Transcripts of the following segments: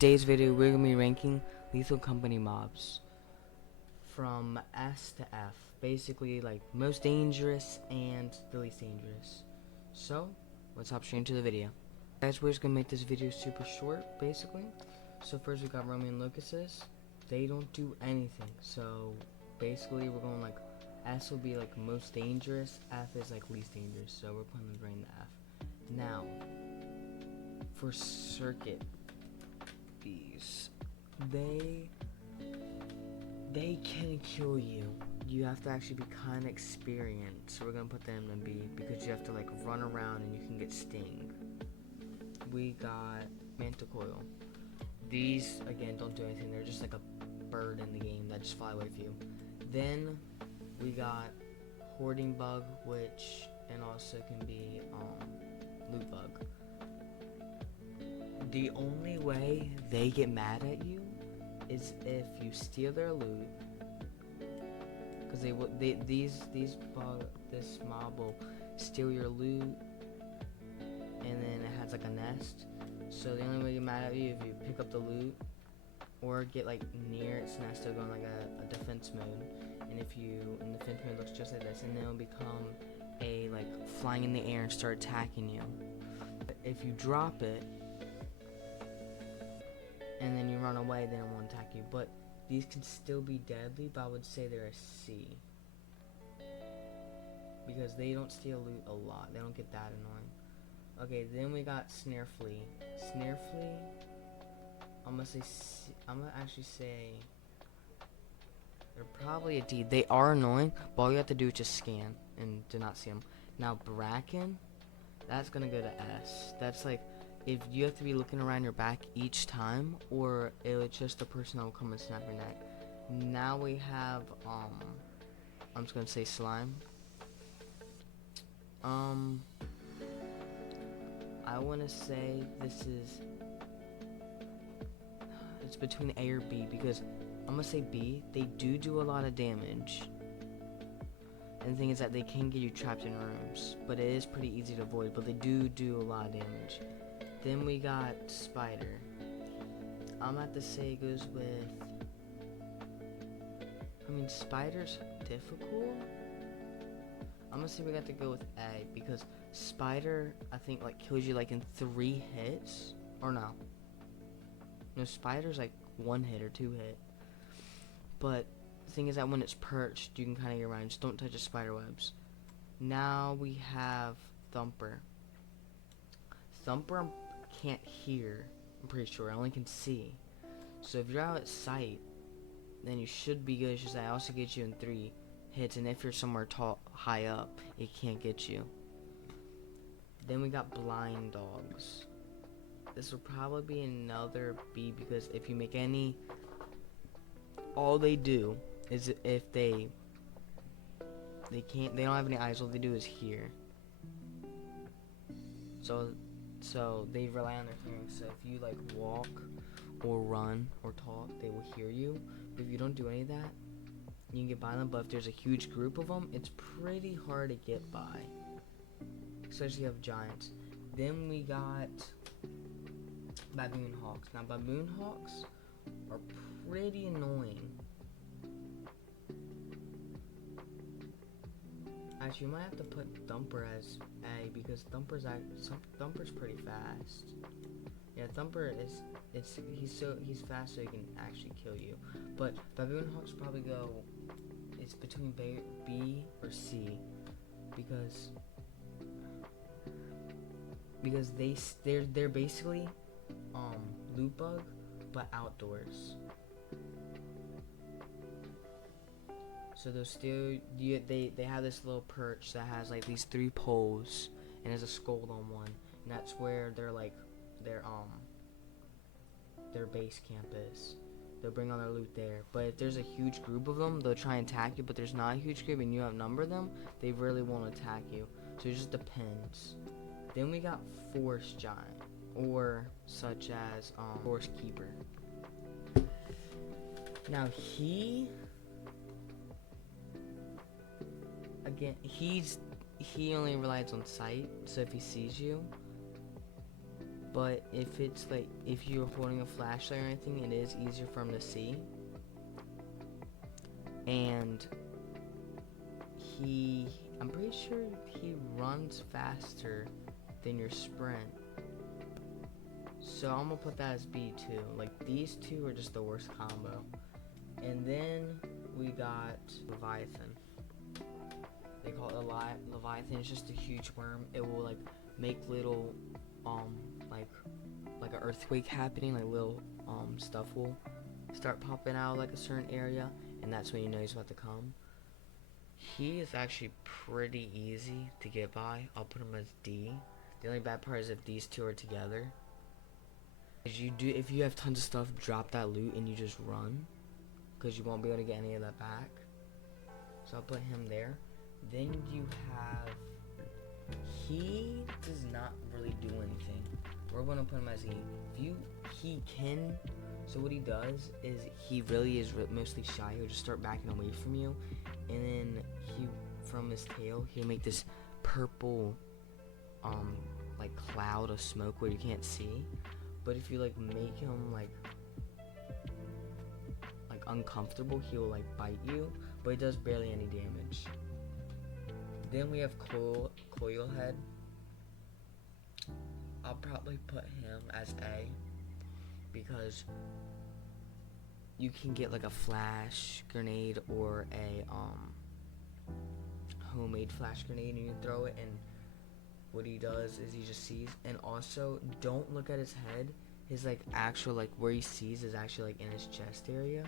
Today's video, we're going to be ranking Lethal Company mobs from S to F. Basically, like, most dangerous and the least dangerous. So, let's hop straight into the video. Guys, we're just going to make this video super short, basically. So first we got Roman Lucases. They don't do anything. So, basically, we're going like, S will be like most dangerous, F is like least dangerous. So we're putting them right in the F. Now, for Circuit bees, they can kill you. You have to actually be kind of experienced. So we're gonna put them in B because you have to like run around and you can get sting. We got Manticoil. These again don't do anything. They're just like a bird in the game that just fly away from you. Then we got Hoarding Bug, which and also can be Loot Bug. The only way they get mad at you is if you steal their loot, because this mob will steal your loot, and then it has like a nest. So the only way they get mad at you if you pick up the loot or get like near its nest. They'll go in like a defense mode, and if you in defense mode looks just like this, and then it'll become a like flying in the air and start attacking you. But if you drop it and then you run away, then it won't attack you. But these can still be deadly, but I would say they're a C. Because they don't steal loot a lot. They don't get that annoying. Okay, then we got Snare Flea. Snare Flea, I'm gonna actually say they're probably a D. They are annoying, but all you have to do is just scan and do not see them. Now Bracken, that's gonna go to S. That's like, if you have to be looking around your back each time, or it's just a person that will come and snap your neck. Now we have I'm just gonna say Slime. I wanna say it's between A or B, because I'm gonna say B. They do a lot of damage. And the thing is that they can get you trapped in rooms, but it is pretty easy to avoid, but they do a lot of damage. Then we got Spider. I'm gonna have to say it goes with, Spider's difficult. I'm gonna say we got to go with A, because Spider, I think, like, kills you like in 3 hits, or no, Spider's like 1 hit or 2 hit. But the thing is that when it's perched, you can kind of get around. Just don't touch the spider webs. Now we have Thumper. Thumper can't hear, I'm pretty sure. I only can see. So if you're out at sight, then you should be good. It's just that I also get you in 3 hits, and if you're somewhere high up, it can't get you. Then we got Blind Dogs. This will probably be another B, because if you make any, all they do is if they don't have any eyes, all they do is hear. So they rely on their hearing. So if you like walk or run or talk, they will hear you. But if you don't do any of that, you can get by them. But if there's a huge group of them, it's pretty hard to get by, especially if you have giants. Then we got Baboon Hawks. Now Baboon Hawks are pretty annoying. Actually, you might have to put Thumper as A, because Thumper's pretty fast. Yeah, Thumper he's fast, so he can actually kill you. But Baboon Hawks probably it's between B or C, because they're basically Loot Bug, but outdoors. So they have this little perch that has like these 3 poles and has a skull on one, and that's where their base camp is. They'll bring all their loot there. But if there's a huge group of them, they'll try and attack you. But there's not a huge group and you outnumber them, they really won't attack you. So it just depends. Then we got Forest Giant, or such as Forest Keeper. Now he only relies on sight, so if he sees you, But if it's like, if you're holding a flashlight or anything, it is easier for him to see. And I'm pretty sure he runs faster than your sprint. So I'm gonna put that as B2. Like, these two are just the worst combo. And then we got Leviathan. They call it Leviathan. It's just a huge worm. It will like make little like an earthquake happening, like little stuff will start popping out like a certain area, and that's when you know he's about to come. He is actually pretty easy to get by. I'll put him as D. The only bad part is if these two are together. If you have tons of stuff, drop that loot and you just run, because you won't be able to get any of that back. So I'll put him there. Then you have, he does not really do anything. We're gonna put him as E. He can. So what he does is he really is mostly shy. He'll just start backing away from you, and then from his tail, he'll make this purple, like cloud of smoke where you can't see. But if you like make him like uncomfortable, he'll like bite you, but he does barely any damage. Then we have Coilhead. I'll probably put him as A, because you can get like a flash grenade or a homemade flash grenade, and you throw it, and what he does is he just sees. And also, don't look at his head. His like actual, like where he sees is actually like in his chest area.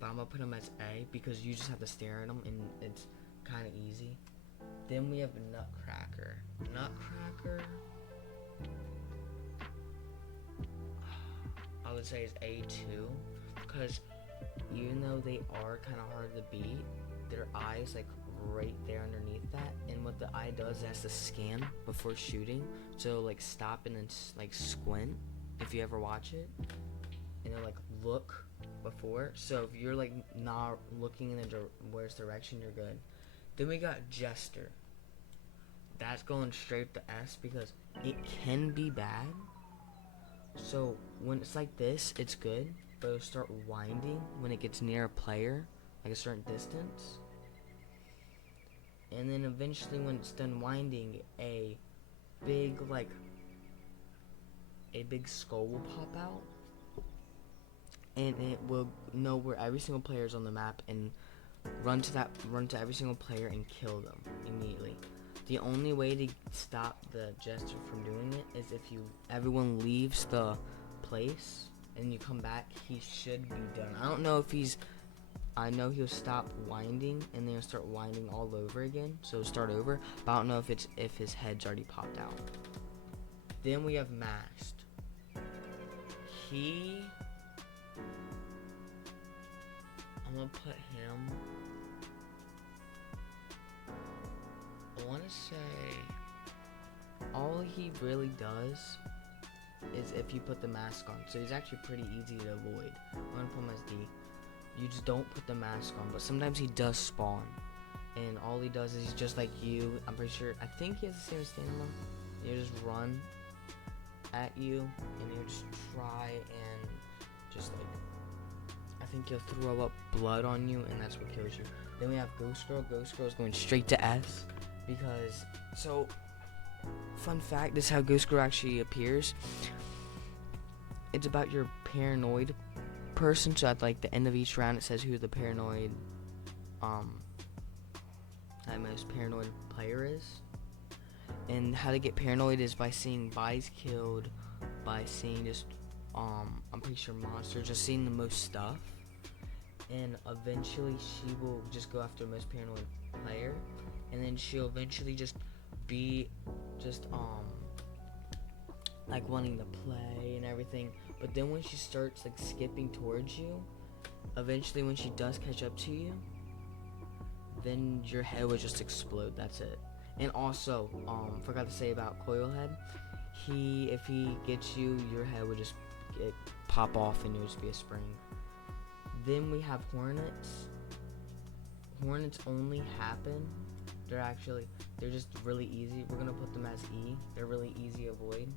But I'm gonna put him as A because you just have to stare at him and it's kind of easy. Then we have Nutcracker. Nutcracker, I would say is A2, because even though they are kind of hard to beat, their eyes like right there underneath that, and what the eye does, it has to scan before shooting, so like stop and then like squint if you ever watch it, and then like look before. So if you're like not looking in the worst direction, you're good. Then we got Jester. That's going straight to S because it can be bad. So when it's like this, it's good, but it'll start winding when it gets near a player, like a certain distance. And then eventually when it's done winding, a big skull will pop out. And it will know where every single player is on the map and run to every single player and kill them immediately. The only way to stop the Jester from doing it is if everyone leaves the place and you come back, he should be done. I don't know if I know he'll stop winding and then he'll start winding all over again, so it'll start over, but I don't know if his head's already popped out. Then we have Masked. I'm gonna put him, I wanna say, all he really does is if you put the mask on, so he's actually pretty easy to avoid. I'm gonna put him as D. You just don't put the mask on, but sometimes he does spawn, and all he does is he's just like you. I think he has the same stamina. He'll just run at you, and he'll just try and just like, I think he'll throw up blood on you, and that's what kills you. Then we have Ghost Girl. Ghost Girl is going straight to S because, so, fun fact, this is how Ghost Girl actually appears. It's about your paranoid person, so at like the end of each round it says who the paranoid most paranoid player is. And how to get paranoid is by seeing bodies killed, by seeing just I'm pretty sure monsters, just seeing the most stuff, and eventually she will just go after the most paranoid player, and then she'll eventually just be like wanting to play and everything. But then when she starts like skipping towards you, eventually when she does catch up to you, then your head will just explode. That's it. And also, forgot to say about Coilhead, if he gets you, your head would just pop off and it would just be a spring. Then we have Hornets. Hornets only happen They're just really easy. We're gonna put them as E. They're really easy to avoid.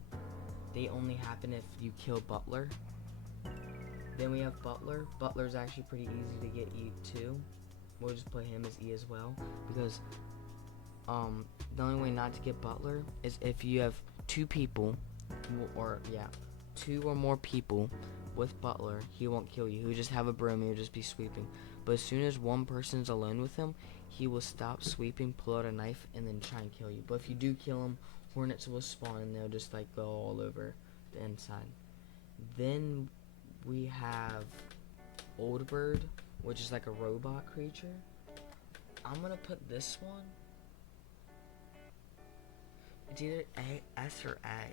They only happen if you kill Butler. Then we have Butler. Butler's actually pretty easy to get E too. We'll just put him as E as well, because the only way not to get Butler is if you have two people, two or more people with Butler. He won't kill you. He'll just have a broom. He'll just be sweeping. But as soon as one person's alone with him, he will stop sweeping, pull out a knife, and then try and kill you. But if you do kill him, hornets will spawn and they'll just like go all over the inside. Then we have Old Bird, which is like a robot creature. I'm gonna put this one. It's either S or A,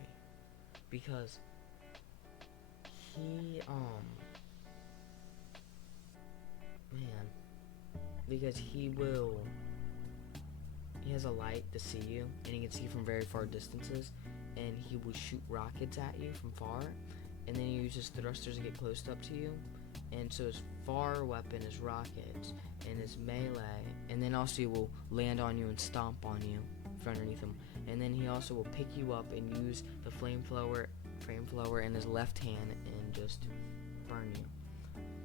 because because he has a light to see you, and he can see from very far distances, and he will shoot rockets at you from far, and then he uses thrusters to get close up to you. And so his far weapon is rockets, and his melee, and then also he will land on you and stomp on you from underneath him. And then he also will pick you up and use the flamethrower in his left hand and just burn you.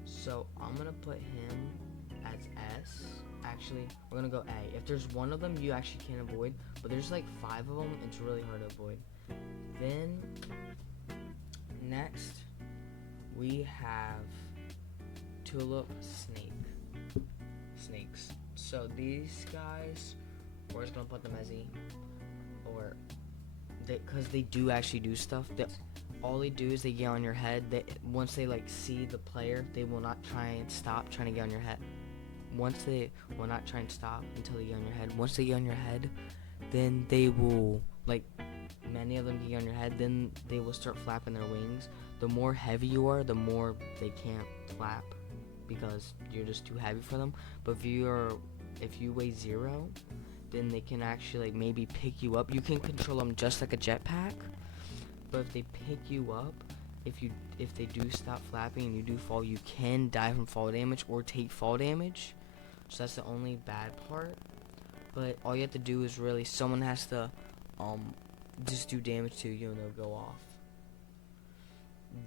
So I'm gonna put him as S. Actually, we're gonna go A. If there's one of them you actually can't avoid, but there's like 5 of them, it's really hard to avoid. Then next we have Tulip Snakes. So these guys, we're just gonna put them as E, because they do actually do stuff. All they do is they get on your head. Once they like see the player, they will not try and stop trying to get on your head. They will not try and stop until they get on your head. Once they get on your head, then they will, like, many of them get on your head, then they will start flapping their wings. The more heavy you are, the more they can't flap, because you're just too heavy for them. But if you weigh 0, then they can actually, like, maybe pick you up. You can control them just like a jetpack, but if they pick you up, if they do stop flapping and you do fall, you can die from fall damage or take fall damage. So that's the only bad part. But all you have to do is really, someone has to just do damage to you and they'll go off.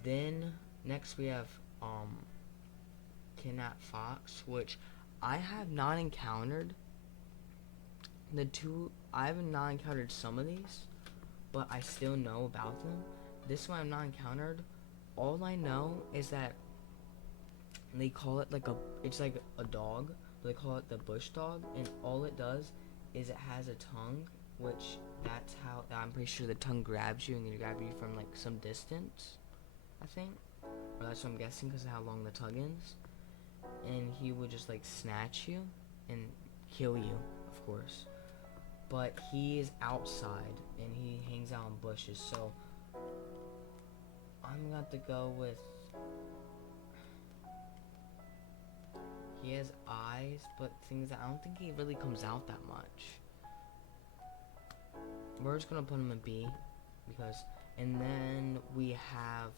Then next we have Kidnap Fox, which I have not encountered. I haven't not encountered some of these, but I still know about them. This one I've not encountered. All I know is that they call it it's like a dog. They call it the bush dog, and all it does is it has a tongue, which that's how, I'm pretty sure the tongue grabs you and can grab you from like some distance, I think. Or that's what I'm guessing because of how long the tongue is. And he would just like snatch you and kill you, of course. But he is outside and he hangs out in bushes, so I'm gonna have to go with, he has eyes, but things that I don't think he really comes out that much. We're just gonna put him in B, and then we have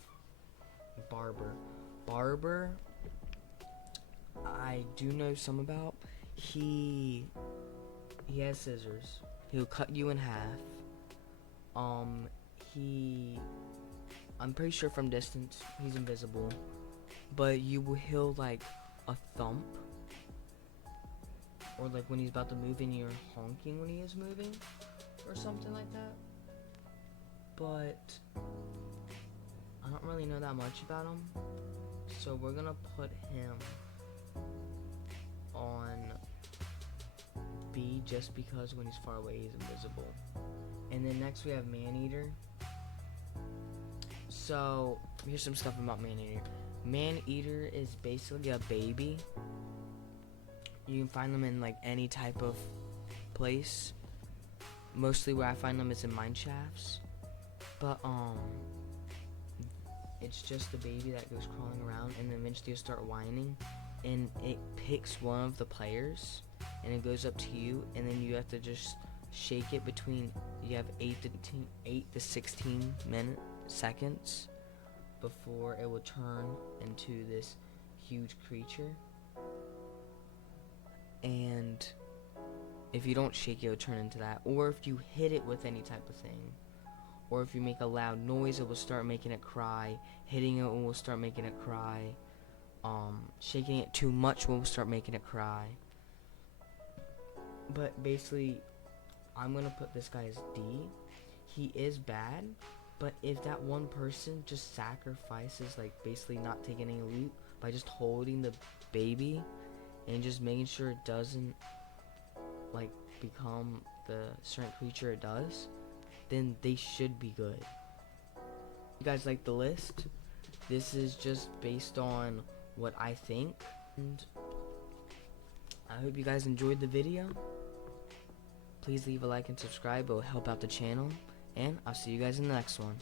Barber, I do know some about. He has scissors. He'll cut you in half. I'm pretty sure from distance he's invisible, but he'll like a thump, or like when he's about to move and you're honking when he is moving, or something like that. But I don't really know that much about him, so we're gonna put him on B just because when he's far away he's invisible. And then next we have Maneater. So here's some stuff about Maneater. Maneater is basically a baby. You can find them in like any type of place. Mostly where I find them is in mine shafts. But it's just a baby that goes crawling around, and then eventually you'll start whining, and it picks one of the players, and it goes up to you, and then you have to just shake it between, you have 8 to 16 seconds before it will turn into this huge creature. And If you don't shake it, it'll turn into that. Or if you hit it with any type of thing. Or if you make a loud noise, it will start making it cry. Hitting it will start making it cry. Shaking it too much will start making it cry. But basically, I'm gonna put this guy as D. He is bad, but if that one person just sacrifices, like basically not taking any loot by just holding the baby and just making sure it doesn't like become the certain creature it does, then they should be good. You guys like the list? This is just based on what I think, and I hope you guys enjoyed the video. Please leave a like and subscribe, it will help out the channel, and I'll see you guys in the next one.